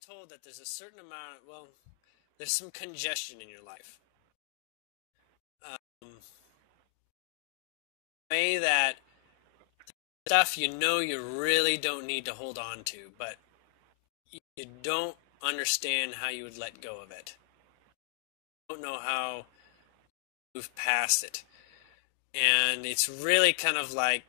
told that there's a certain amount, well, there's some congestion in your life. Um, way that stuff you really don't need to hold on to, but you don't understand how you would let go of it. You don't know how to move past it. And it's really kind of like,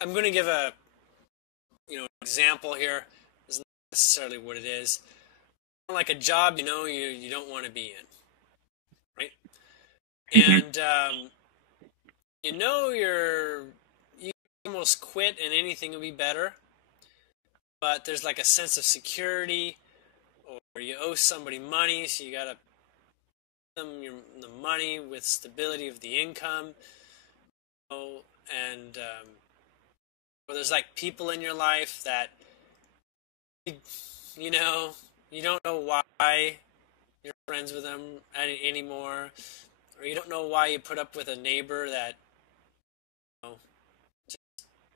I'm going to give a, example here. It's not necessarily what it is. Like a job, you don't want to be in, right? And you almost quit and anything will be better, but there's like a sense of security, or you owe somebody money, so you gotta pay them the money with stability of the income. And or there's like people in your life that you know you don't know why you're friends with them anymore, or you don't know why you put up with a neighbor that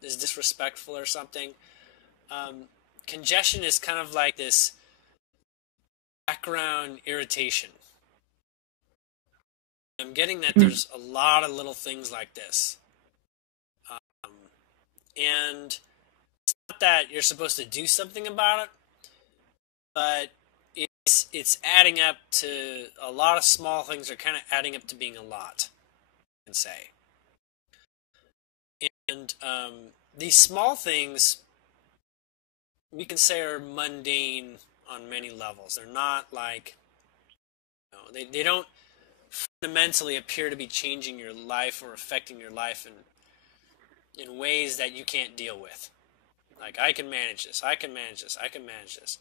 is disrespectful or something. Congestion is kind of like this background irritation. I'm getting that there's a lot of little things like this. And it's not that you're supposed to do something about it, but it's adding up to a lot of small things are kind of adding up to being a lot, I can say. And these small things we can say are mundane on many levels. They're not like, they don't fundamentally appear to be changing your life or affecting your life in ways that you can't deal with. Like, I can manage this, I can manage this, I can manage this.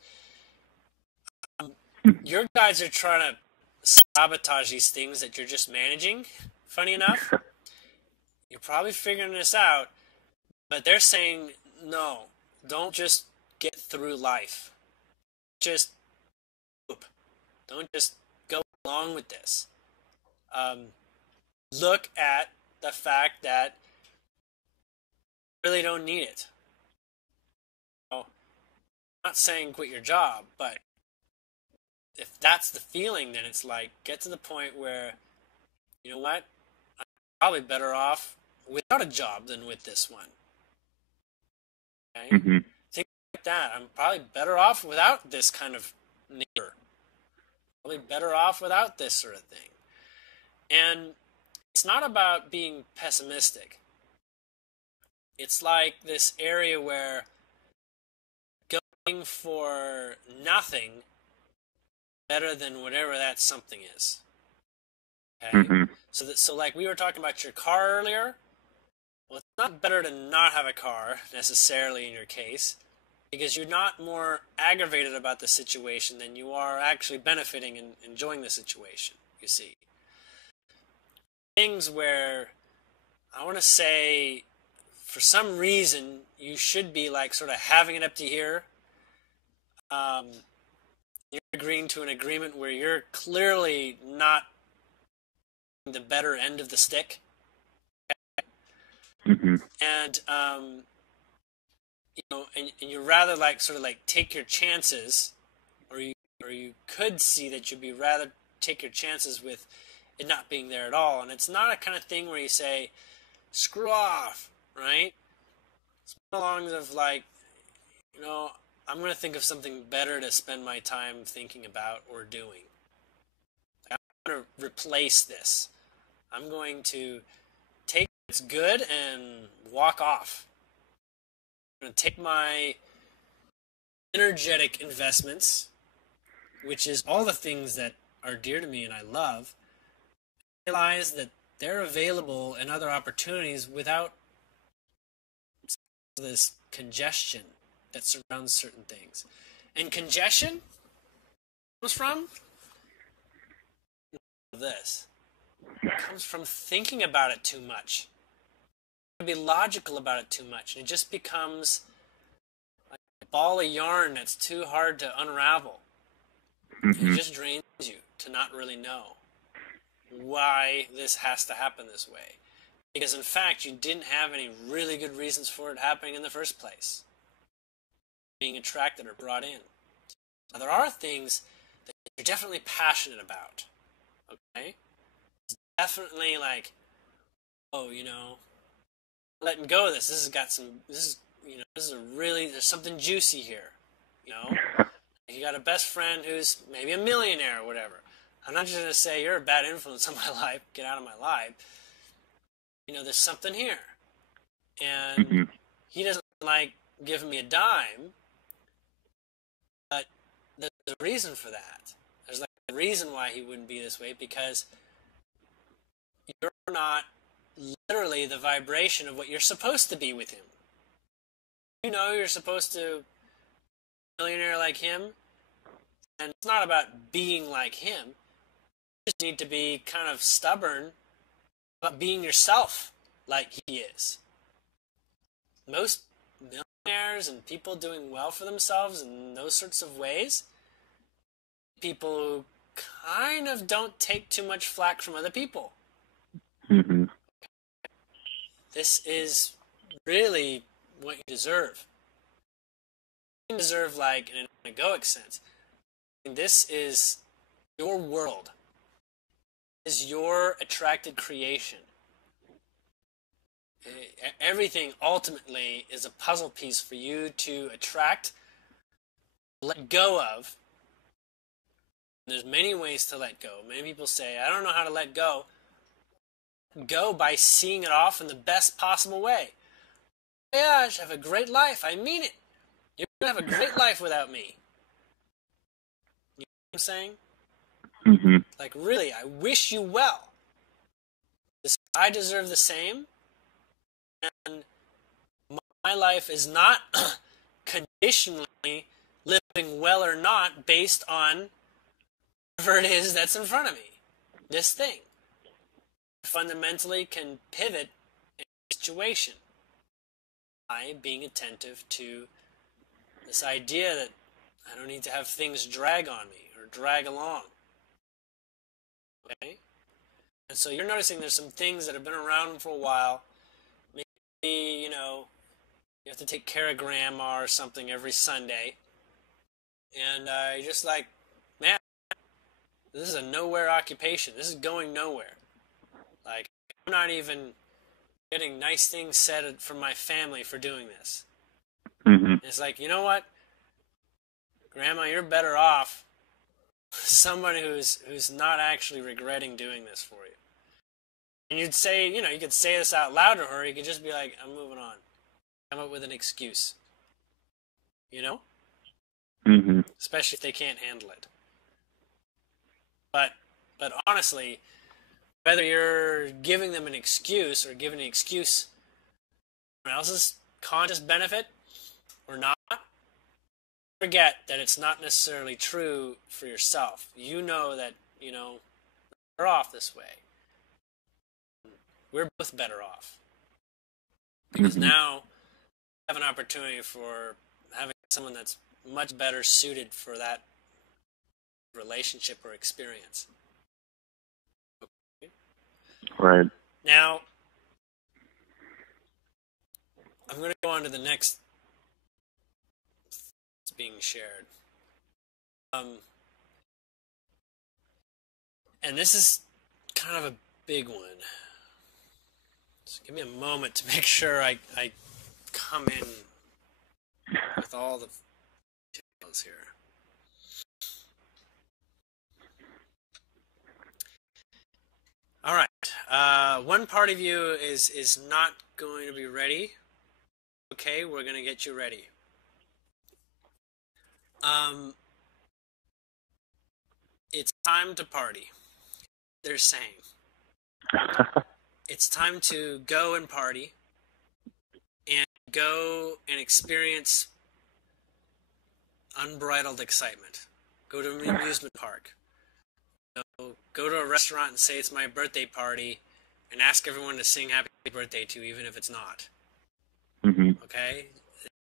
Your guys are trying to sabotage these things that you're just managing, funny enough. You're probably figuring this out, but they're saying, no, don't just get through life. Just don't just go along with this. Look at the fact that you really don't need it. I'm not saying quit your job, but if that's the feeling, then it's like, get to the point where, you know what, I'm probably better off without a job than with this one. Okay? Mm-hmm. Think like that. I'm probably better off without this kind of neighbor. Probably better off without this sort of thing. And it's not about being pessimistic. It's like this area where going for nothing better than whatever that something is. Okay? Mm-hmm. So like we were talking about your car earlier. Well, it's not better to not have a car, necessarily in your case, because you're not more aggravated about the situation than you are actually benefiting and enjoying the situation, you see. Things where, I want to say, for some reason, you should be like sort of having it up to here. You're agreeing to an agreement where you're clearly not the better end of the stick. Mm-hmm. And, and you rather like sort of like take your chances, or you could see that you'd be rather take your chances with it not being there at all. And it's not a kind of thing where you say, screw off, right? It's more along of like, I'm going to think of something better to spend my time thinking about or doing. I'm going to replace this. I'm going to take what's good and walk off. I'm going to take my energetic investments, which is all the things that are dear to me and I love, realize that they're available in other opportunities without this congestion that surrounds certain things. And congestion comes from this. It comes from thinking about it too much. To be logical about it too much. And it just becomes like a ball of yarn that's too hard to unravel. Mm-hmm. It just drains you to not really know why this has to happen this way. Because in fact, you didn't have any really good reasons for it happening in the first place. Being attracted or brought in. Now, there are things that you're definitely passionate about, okay? It's definitely like, oh, letting go of this. This is a really, there's something juicy here, You got a best friend who's maybe a millionaire or whatever. I'm not just going to say you're a bad influence on my life, get out of my life. There's something here. And he doesn't like giving me a dime, but there's a reason for that. There's like a reason why he wouldn't be this way, because you're not literally the vibration of what you're supposed to be with him. You're supposed to be a millionaire like him, and it's not about being like him. You just need to be kind of stubborn about being yourself like he is. Most millionaires and people doing well for themselves in those sorts of ways, people who kind of don't take too much flack from other people. Mm-hmm. This is really what you deserve. You deserve, like, in an egoic sense. This is your world. This is your attracted creation. Everything ultimately is a puzzle piece for you to attract, let go of. There's many ways to let go. Many people say, I don't know how to let go. Go by seeing it off in the best possible way. Yeah, I should have a great life. I mean it. You're going to have a great life without me. You know what I'm saying? Mm-hmm. Like, really, I wish you well. I deserve the same. And my life is not conditionally living well or not based on whatever it is that's in front of me. This thing fundamentally can pivot in a situation by being attentive to this idea that I don't need to have things drag on me or drag along. Okay? And so you're noticing there's some things that have been around for a while. Maybe, you have to take care of grandma or something every Sunday. And you're just like, man, this is a nowhere occupation. This is going nowhere. Like, I'm not even getting nice things said from my family for doing this. Mm-hmm. It's like, you know what? Grandma, you're better off somebody who's not actually regretting doing this for you. And you'd say, you could say this out loud to her. You could just be like, I'm moving on. Come up with an excuse. Mm-hmm. Especially if they can't handle it. But honestly, whether you're giving them an excuse or giving an excuse for someone else's conscious benefit or not, forget that it's not necessarily true for yourself. You know that, we're off this way. We're both better off. Because now we have an opportunity for having someone that's much better suited for that relationship or experience. Okay? Right. Now, I'm going to go on to the next that's being shared. And this is kind of a big one. So give me a moment to make sure I come in with all the details here. All right. One part of you is not going to be ready. Okay, we're going to get you ready. It's time to party. They're saying. It's time to go and party and go and experience unbridled excitement. Go to an amusement park. Go to a restaurant and say it's my birthday party and ask everyone to sing happy birthday to you, even if it's not. Mm-hmm. Okay?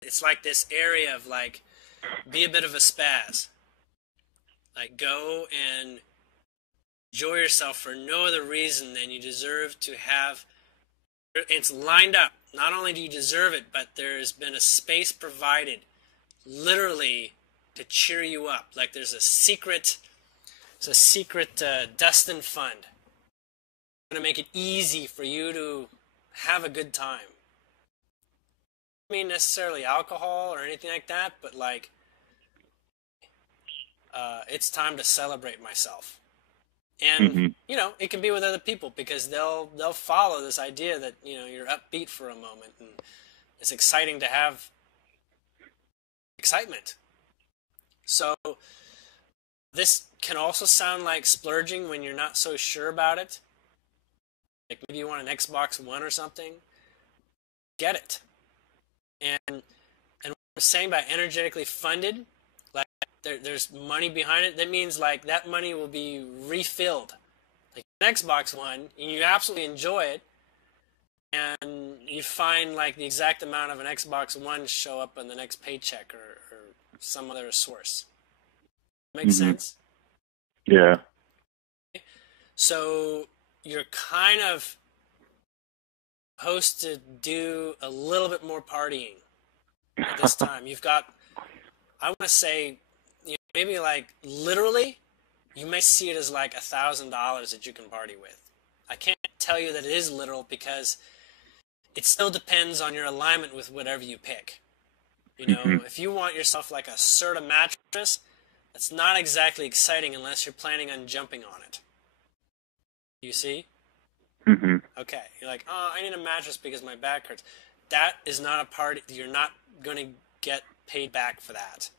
It's like this area of like, be a bit of a spaz. Like, go and enjoy yourself for no other reason than you deserve to have. It's lined up. Not only do you deserve it, but there's been a space provided, literally to cheer you up. Like there's a secret Dustin fund. It's going to make it easy for you to have a good time. I mean necessarily alcohol or anything like that, but like it's time to celebrate myself. And you know, it can be with other people because they'll follow this idea that, you know, you're upbeat for a moment and it's exciting to have excitement. So this can also sound like splurging when you're not so sure about it. Like maybe you want an Xbox One or something. Get it. And what I'm saying by energetically funded, like there's money behind it. That means like that money will be refilled. Like an Xbox One, and you absolutely enjoy it, and you find like the exact amount of an Xbox One show up on the next paycheck or some other source. Make sense? Yeah. So you're kind of supposed to do a little bit more partying at this time. You've got, I want to say, you know, maybe like literally, you may see it as like $1,000 that you can party with. I can't tell you that it is literal because it still depends on your alignment with whatever you pick. You know, if you want yourself like a Serta mattress, that's not exactly exciting unless you're planning on jumping on it. You see? Okay. You're like, oh, I need a mattress because my back hurts. That is not a party. You're not going to get paid back for that.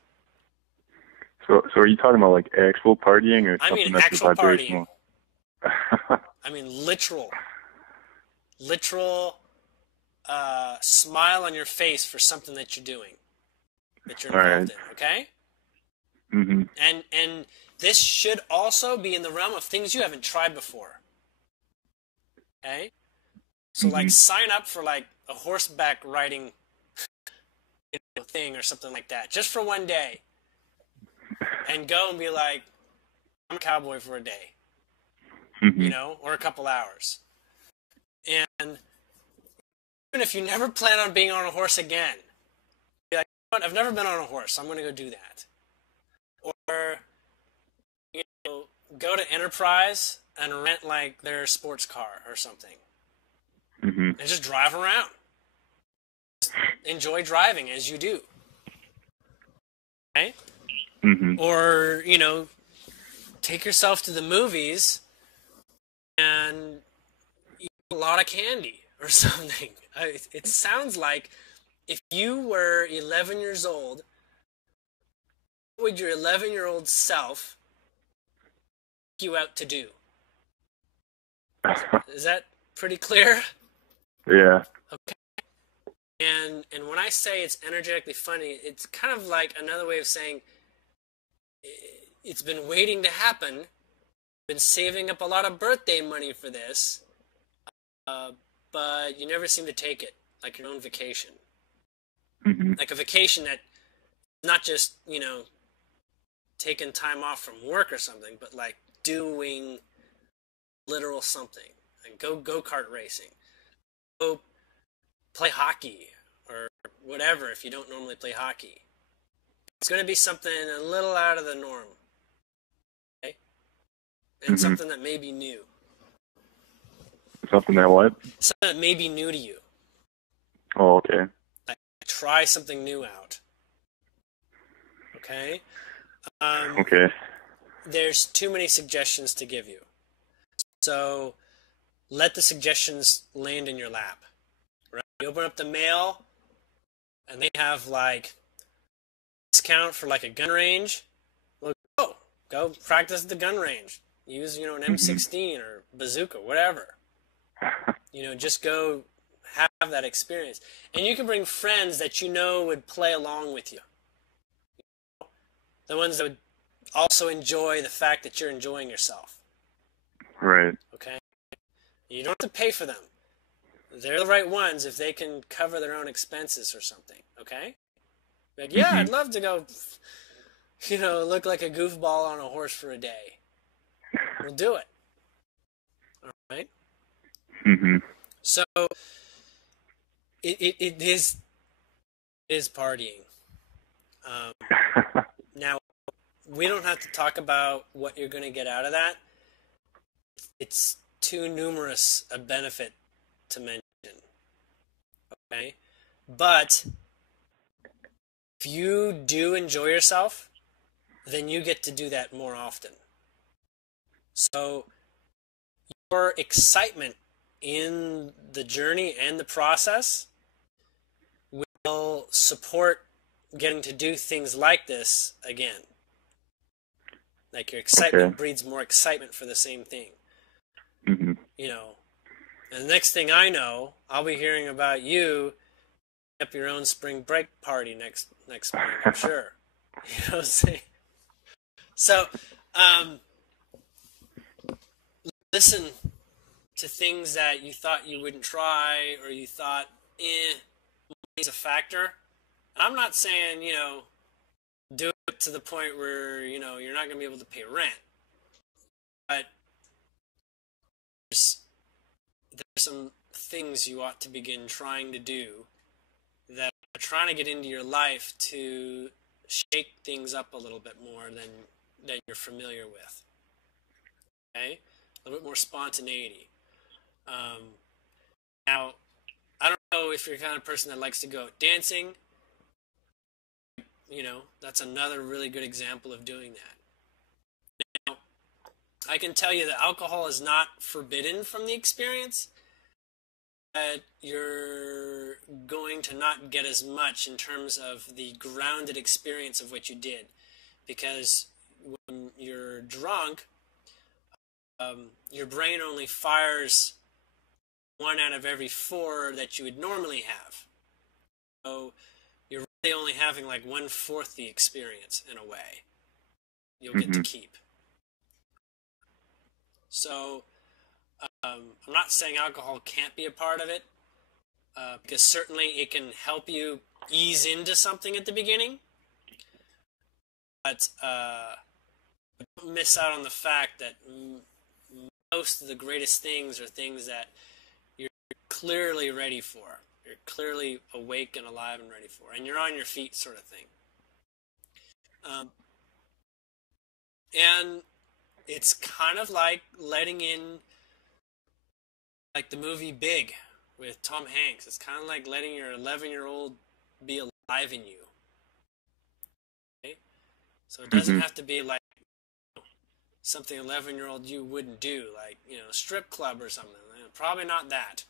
So are you talking about like actual partying or something that's actual vibrational? Partying. I mean literal smile on your face for something that you're doing, that you're involved in. Okay. And this should also be in the realm of things you haven't tried before. Okay? So like sign up for like a horseback riding thing or something like that, just for one day. And go and be like, I'm a cowboy for a day. You know, or a couple hours. And even if you never plan on being on a horse again, be like, I've never been on a horse, so I'm going to go do that. Or, you know, go to Enterprise and rent like their sports car or something. And just drive around. Just enjoy driving as you do. Okay? Or, you know, take yourself to the movies and eat a lot of candy or something. It sounds like if you were 11 years old, what would your 11-year-old self take you out to do? Is that pretty clear? Yeah. Okay. And when I say it's energetically funny, it's kind of like another way of saying it's been waiting to happen. Been saving up a lot of birthday money for this, but you never seem to take it, like your own vacation. Like a vacation that not just, you know, taking time off from work or something, but like doing literal something. Like go-kart racing. Go play hockey or whatever if you don't normally play hockey. It's going to be something a little out of the norm. Okay? And something that may be new. Something that what? Something that may be new to you. Oh, okay. Like, try something new out. Okay? Okay. There's too many suggestions to give you. So let the suggestions land in your lap. Right? You open up the mail, and they have like discount for like a gun range. Well, go practice at the gun range. Use, you know, an M16 or bazooka, whatever. You know, just go have that experience. And you can bring friends that you know would play along with you. The ones that would also enjoy the fact that you're enjoying yourself. Right. Okay? You don't have to pay for them. They're the right ones if they can cover their own expenses or something. Okay? Like, yeah, I'd love to go, you know, look like a goofball on a horse for a day. We'll do it. All right? So, it is partying. Now, we don't have to talk about what you're going to get out of that. It's too numerous a benefit to mention. Okay? But if you do enjoy yourself, then you get to do that more often. So your excitement in the journey and the process will support getting to do things like this again. Like your excitement breeds more excitement for the same thing. Mm-hmm. You know, and the next thing I know, I'll be hearing about you up your own spring break party next spring, I'm sure. You know what I'm saying? So, listen to things that you thought you wouldn't try, or you thought, money's a factor. And I'm not saying, do it to the point where, you're not going to be able to pay rent. But there's some things you ought to begin trying to do that are trying to get into your life to shake things up a little bit more than you're familiar with. Okay? A little bit more spontaneity. Now, I don't know if you're the kind of person that likes to go out dancing. That's another really good example of doing that. Now, I can tell you that alcohol is not forbidden from the experience, but you're going to not get as much in terms of the grounded experience of what you did. Because when you're drunk, your brain only fires 1 out of every 4 that you would normally have. So you're really only having like 1/4 the experience in a way. You'll get to keep. So I'm not saying alcohol can't be a part of it, because certainly it can help you ease into something at the beginning. But don't miss out on the fact that most of the greatest things are things that you're clearly ready for. You're clearly awake and alive and ready for. And you're on your feet sort of thing. And it's kind of like letting in, like the movie Big with Tom Hanks. It's kind of like letting your 11-year-old be alive in you. Okay? So it doesn't have to be like something 11-year-old you wouldn't do, like, strip club or something. Probably not that.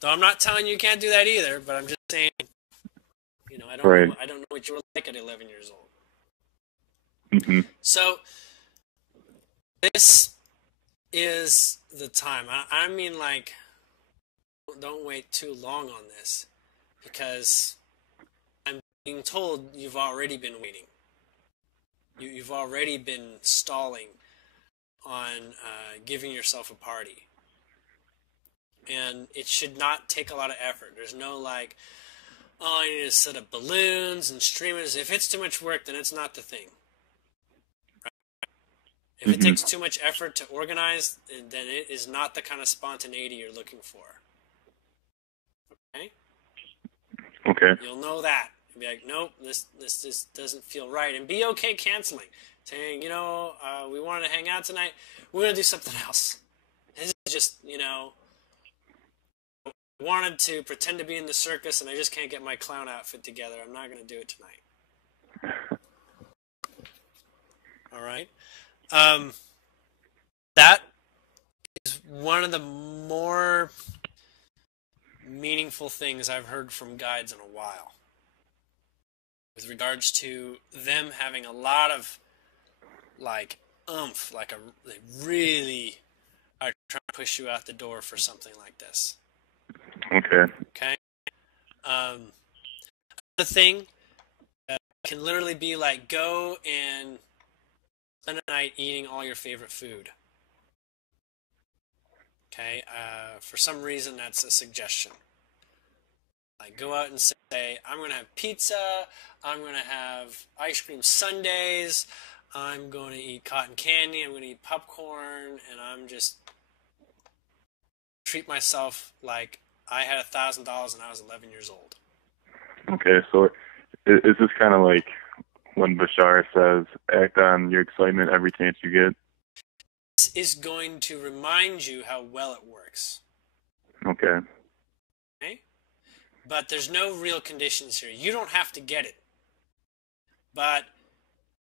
Though I'm not telling you can't do that either, but I'm just saying, I don't know what you were like at 11 years old. So this is the time. I mean, like, don't wait too long on this, because I'm being told you've already been waiting. You've already been stalling on giving yourself a party. And it should not take a lot of effort. There's no like, I need to set up balloons and streamers. If it's too much work, then it's not the thing. Right? If it takes too much effort to organize, then it is not the kind of spontaneity you're looking for. Okay? Okay. You'll know that. You'll be like, nope, this just doesn't feel right. And be okay canceling. Saying, we wanted to hang out tonight. We're going to do something else. This is just, I wanted to pretend to be in the circus, and I just can't get my clown outfit together. I'm not going to do it tonight. All right? That is one of the more meaningful things I've heard from guides in a while, with regards to them having a lot of, like, oomph, they really are trying to push you out the door for something like this. Okay. The thing can literally be like, go and spend a night eating all your favorite food. Okay. For some reason, that's a suggestion. Like, go out and say, I'm going to have pizza. I'm going to have ice cream sundaes. I'm going to eat cotton candy. I'm going to eat popcorn, and I'm just treat myself like I had $1,000 and I was 11 years old. Okay, so Is this kind of like when Bashar says, act on your excitement every chance you get? This is going to remind you how well it works. Okay. Okay? But there's no real conditions here. You don't have to get it. But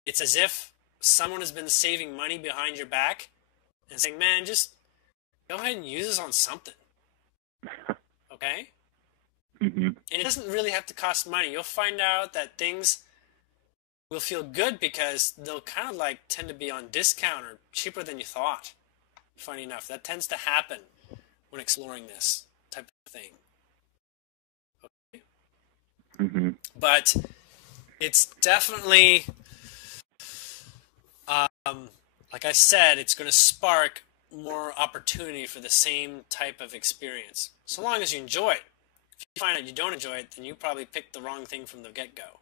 it's as if someone has been saving money behind your back and saying, man, just go ahead and use this on something. Okay? Mm-hmm. And it doesn't really have to cost money. You'll find out that things will feel good because they'll kind of like tend to be on discount or cheaper than you thought. Funny enough, that tends to happen when exploring this type of thing. Okay? Mm-hmm. But it's definitely, like I said, it's going to spark more opportunity for the same type of experience. So long as you enjoy it. If you find out you don't enjoy it, then you probably picked the wrong thing from the get-go.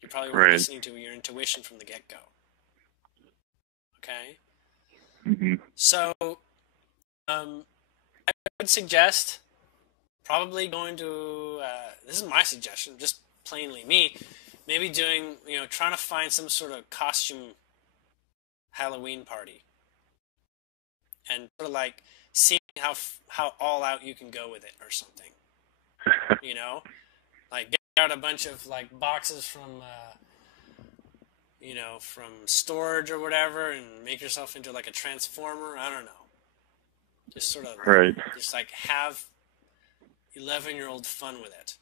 You probably weren't listening to your intuition from the get-go. Okay? Mm-hmm. So, I would suggest probably going to, this is my suggestion, just plainly me, maybe doing, trying to find some sort of costume Halloween party. And sort of like seeing how all out you can go with it or something. Like get out a bunch of like boxes from, from storage or whatever and make yourself into like a transformer. I don't know. Just sort of, just like have 11-year-old fun with it.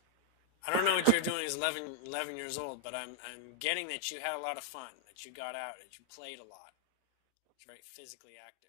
I don't know what you're doing as 11 years old, but I'm getting that you had a lot of fun, that you got out, that you played a lot. It's very physically active.